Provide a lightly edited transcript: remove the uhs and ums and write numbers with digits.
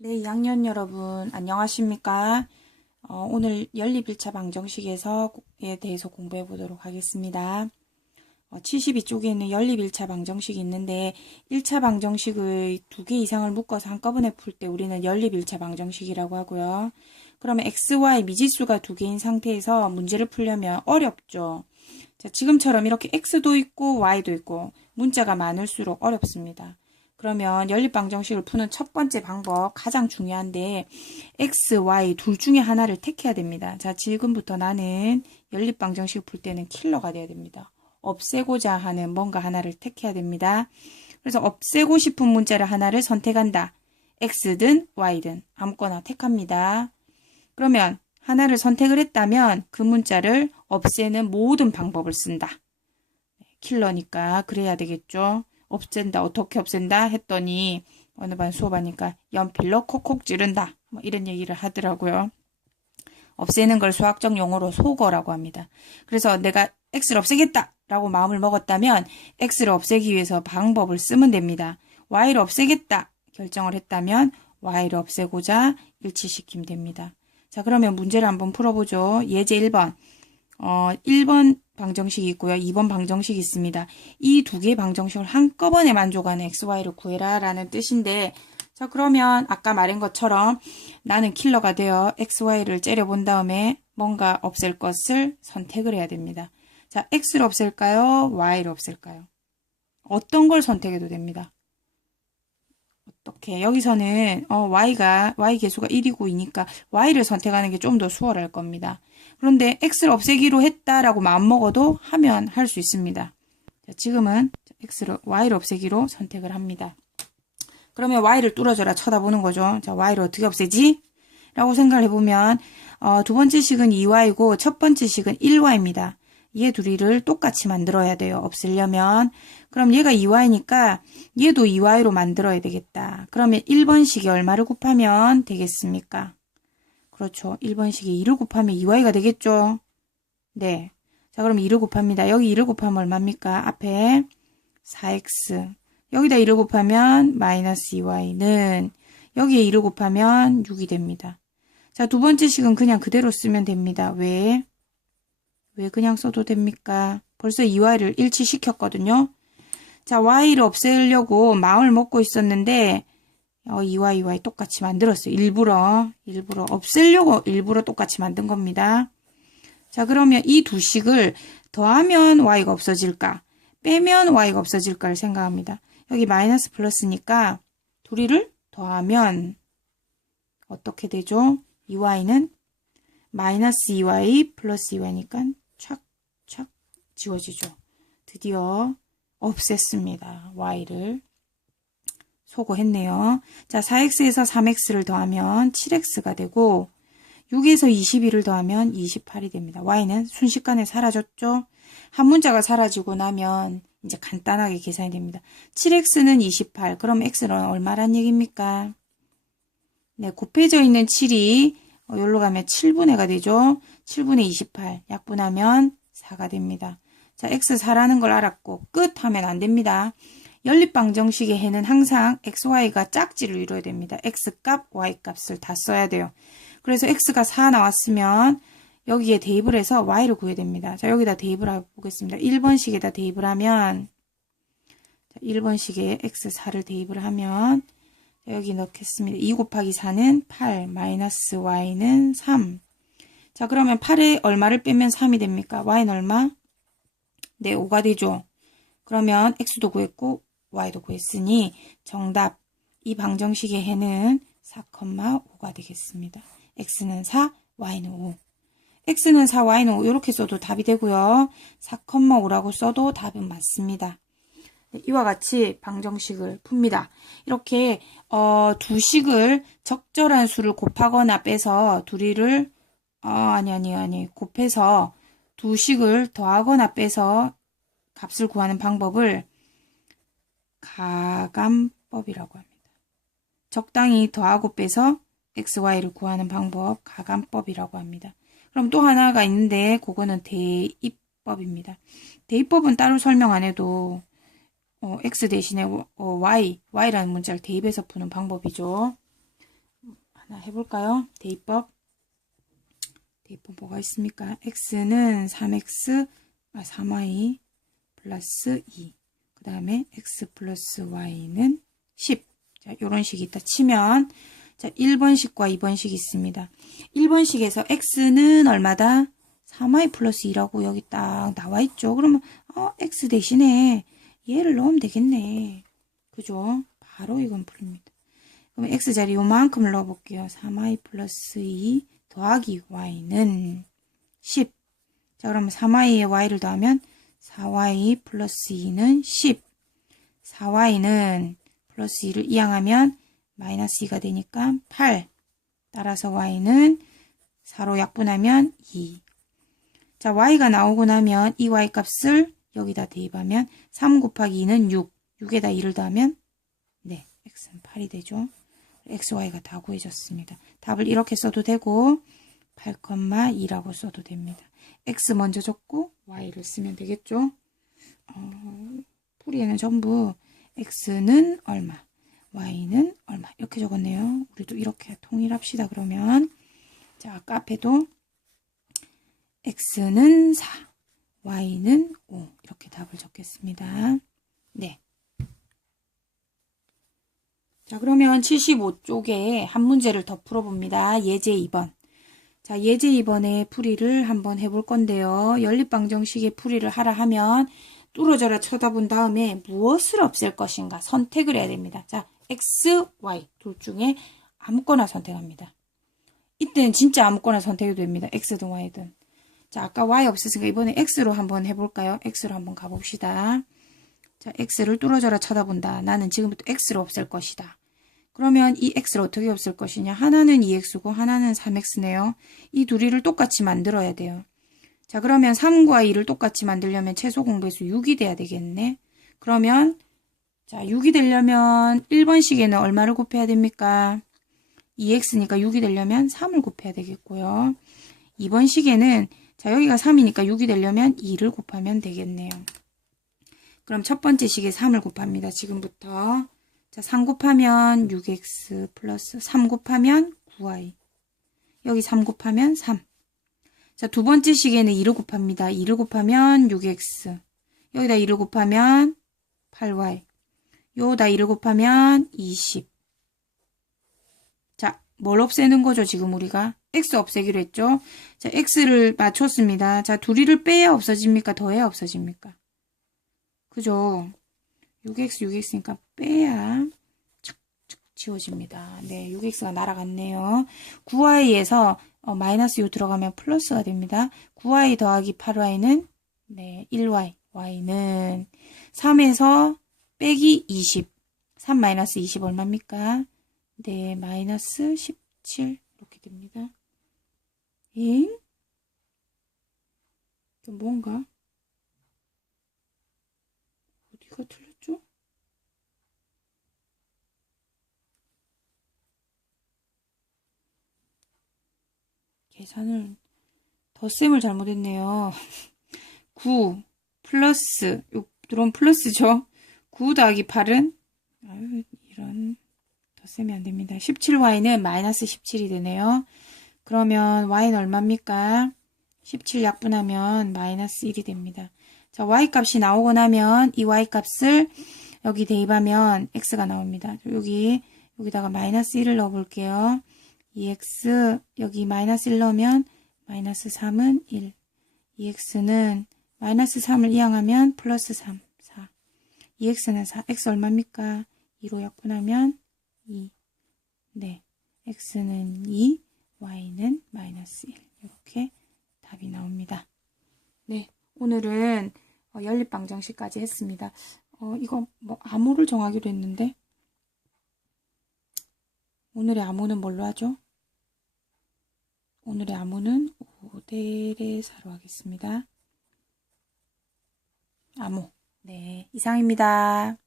네, 2학년 여러분, 안녕하십니까? 오늘 연립 1차 방정식에 대해서 공부해 보도록 하겠습니다. 72쪽에는 연립 1차 방정식이 있는데, 1차 방정식의 2개 이상을 묶어서 한꺼번에 풀 때 우리는 연립 1차 방정식이라고 하고요. 그러면 x, y 미지수가 2개인 상태에서 문제를 풀려면 어렵죠. 자, 지금처럼 이렇게 x도 있고 y도 있고 문자가 많을수록 어렵습니다. 그러면 연립방정식을 푸는 첫 번째 방법, 가장 중요한데 x, y 둘 중에 하나를 택해야 됩니다. 자, 지금부터 나는 연립방정식을 풀 때는 킬러가 돼야 됩니다. 없애고자 하는 뭔가 하나를 택해야 됩니다. 그래서 없애고 싶은 문자를 하나를 선택한다. x든 y든 아무거나 택합니다. 그러면 하나를 선택을 했다면 그 문자를 없애는 모든 방법을 쓴다. 킬러니까 그래야 되겠죠. 없앤다. 어떻게 없앤다 했더니 어느 반 수업하니까 연필로 콕콕 찌른다. 뭐 이런 얘기를 하더라고요. 없애는 걸 수학적 용어로 소거라고 합니다. 그래서 내가 x를 없애겠다 라고 마음을 먹었다면 x를 없애기 위해서 방법을 쓰면 됩니다. y를 없애겠다 결정을 했다면 y를 없애고자 일치시키면 됩니다. 자, 그러면 문제를 한번 풀어보죠. 예제 1번. 1번 방정식이 있고요. 2번 방정식이 있습니다. 이 두 개의 방정식을 한꺼번에 만족하는 XY를 구해라 라는 뜻인데, 자, 그러면 아까 말한 것처럼 나는 킬러가 되어 XY를 째려본 다음에 뭔가 없앨 것을 선택을 해야 됩니다. 자, X를 없앨까요? Y를 없앨까요? 어떤 걸 선택해도 됩니다. 어떻게 여기서는 y 계수가 1이고 2니까 y를 선택하는 게 좀 더 수월할 겁니다. 그런데 x를 없애기로 했다라고 마음먹어도 하면 할 수 있습니다. 자, 지금은 y를 없애기로 선택을 합니다. 그러면 y를 뚫어져라 쳐다보는 거죠. 자, y를 어떻게 없애지? 라고 생각을 해보면 두 번째 식은 2y고 첫 번째 식은 1y입니다. 얘 둘이를 똑같이 만들어야 돼요. 없애려면. 그럼 얘가 2y니까 얘도 2y로 만들어야 되겠다. 그러면 1번식이 얼마를 곱하면 되겠습니까? 그렇죠. 1번식이 2를 곱하면 2y가 되겠죠. 네. 자, 그럼 2를 곱합니다. 여기 2를 곱하면 얼마입니까? 앞에 4x. 여기다 2를 곱하면 마이너스 2y는 여기에 2를 곱하면 6이 됩니다. 자, 두 번째 식은 그냥 그대로 쓰면 됩니다. 왜 그냥 써도 됩니까? 벌써 2y를 일치시켰거든요. 자, y를 없애려고 마음을 먹고 있었는데 2y 똑같이 만들었어요. 일부러 없애려고 일부러 똑같이 만든 겁니다. 자, 그러면 이 두 식을 더하면 y가 없어질까? 빼면 y가 없어질까를 생각합니다. 여기 마이너스 플러스니까 둘이를 더하면 어떻게 되죠? 2y는 마이너스 2y 플러스 2y니까 착착 지워지죠. 드디어 없앴습니다. y를. 소거했네요. 자, 4x에서 3x를 더하면 7x가 되고 6에서 21을 더하면 28이 됩니다. y는 순식간에 사라졌죠. 한 문자가 사라지고 나면 이제 간단하게 계산이 됩니다. 7x는 28. 그럼 x는 얼마란 얘기입니까? 네, 곱해져 있는 7이 여기로 가면 7분의가 되죠. 7분의 28 약분하면 4가 됩니다. 자, x 4라는 걸 알았고 끝 하면 안 됩니다. 연립방정식의 해는 항상 xy가 짝지를 이루어야 됩니다. x값, y값을 다 써야 돼요. 그래서 x가 4 나왔으면 여기에 대입을 해서 y를 구해야 됩니다. 자, 여기다 대입을 해보겠습니다. 1번식에다 대입을 하면 1번식에 x4를 대입을 하면 여기 넣겠습니다. 2 곱하기 4는 8, 마이너스 y는 3. 자, 그러면 8에 얼마를 빼면 3이 됩니까? y는 얼마? 네, 5가 되죠. 그러면 x도 구했고 y도 구했으니 정답 이 방정식의 해는 4,5가 되겠습니다. x는 4, y는 5. x는 4, y는 5 이렇게 써도 답이 되고요. 4,5라고 써도 답은 맞습니다. 네, 이와 같이 방정식을 풉니다. 이렇게 두 식을 적절한 수를 곱하거나 빼서 둘이를 곱해서 두 식을 더하거나 빼서 값을 구하는 방법을 가감법이라고 합니다. 적당히 더하고 빼서 xy를 구하는 방법 가감법이라고 합니다. 그럼 또 하나가 있는데 그거는 대입법입니다. 대입법은 따로 설명 안 해도 x 대신에 y라는 문자를 대입해서 푸는 방법이죠. 하나 해볼까요? 대입법 뭐가 있습니까? x는 3y 플러스 2. 그 다음에 x 플러스 y는 10. 자, 요런 식이 있다 치면, 자, 1번식과 2번식이 있습니다. 1번식에서 x는 얼마다? 3y 플러스 2라고 여기 딱 나와 있죠. 그러면, x 대신에 얘를 넣으면 되겠네. 그죠? 바로 이건 풀립니다. 그럼 x 자리 요만큼을 넣어볼게요. 3y 플러스 2 더하기 y는 10. 자, 그러면 3y에 y를 더하면 4y 플러스 2는 10. 4y는 플러스 2를 이항하면 마이너스 2가 되니까 8. 따라서 y는 4로 약분하면 2. 자, y가 나오고 나면 이 y 값을 여기다 대입하면 3 곱하기 2는 6. 6에다 2를 더하면 네, x는 8이 되죠. x, y가 다 구해졌습니다. 답을 이렇게 써도 되고 8,2라고 써도 됩니다. x 먼저 적고 y를 쓰면 되겠죠. 풀이에는 전부 x는 얼마, y는 얼마 이렇게 적었네요. 우리도 이렇게 통일합시다. 그러면 자, 아까 앞에도 x는 4, y는 5 이렇게 답을 적겠습니다. 네. 자, 그러면 75쪽에 한 문제를 더 풀어봅니다. 예제 2번. 자, 예제 2번의 풀이를 한번 해볼 건데요. 연립방정식의 풀이를 하라 하면 뚫어져라 쳐다본 다음에 무엇을 없앨 것인가 선택을 해야 됩니다. 자, x, y 둘 중에 아무거나 선택합니다. 이때는 진짜 아무거나 선택해도 됩니다. x든 y든. 자, 아까 y 없었으니까 이번에 x로 한번 해볼까요? x로 한번 가봅시다. 자, x를 뚫어져라 쳐다본다. 나는 지금부터 x를 없앨 것이다. 그러면 이 x를 어떻게 없앨 것이냐? 하나는 2x고 하나는 3x네요. 이 둘이를 똑같이 만들어야 돼요. 자, 그러면 3과 2를 똑같이 만들려면 최소 공배수 6이 돼야 되겠네. 그러면 자, 6이 되려면 1번식에는 얼마를 곱해야 됩니까? 2x니까 6이 되려면 3을 곱해야 되겠고요. 2번식에는 자, 여기가 3이니까 6이 되려면 2를 곱하면 되겠네요. 그럼 첫 번째 식에 3을 곱합니다. 지금부터. 자, 3 곱하면 6x 플러스 3 곱하면 9y. 여기 3 곱하면 3. 자, 두 번째 식에는 2를 곱합니다. 2를 곱하면 6x. 여기다 2를 곱하면 8y. 요다 2를 곱하면 20. 자, 뭘 없애는 거죠, 지금 우리가? x 없애기로 했죠? 자, x를 맞췄습니다. 자, 둘이를 빼야 없어집니까? 더해야 없어집니까? 그죠? 6x니까 빼야 착착 지워집니다. 네, 6x가 날아갔네요. 9y에서 마이너스 요 들어가면 플러스가 됩니다. 9y 더하기 8y는 네, 1y. y는 3에서 빼기 20. 3 마이너스 20 얼마입니까? 네, 마이너스 17 이렇게 됩니다. 잉? 뭔가? 어디가 틀렸죠? 계산을 덧셈을 잘못했네요. 9 플러스 요런 플러스죠. 9 더하기 8은 아유, 이런 덧셈이 안 됩니다. 17y는 마이너스 17이 되네요. 그러면 y는 얼마입니까? 17 약분하면 마이너스 1이 됩니다. 자, y 값이 나오고 나면 이 y 값을 여기 대입하면 x가 나옵니다. 여기다가 마이너스 1을 넣어 볼게요. 2x 여기 마이너스 1 넣으면 마이너스 3은 1. 2x는 마이너스 3을 이항하면 플러스 3, 4. 2x는 4. x 얼마입니까? 2로 약분하면 2. 네, x는 2, y는 마이너스 1. 이렇게 답이 나옵니다. 네, 오늘은 연립방정식까지 했습니다. 이거 뭐 암호를 정하기로 했는데 오늘의 암호는 뭘로 하죠? 오늘의 암호는 오데레사로 하겠습니다. 암호. 네, 이상입니다.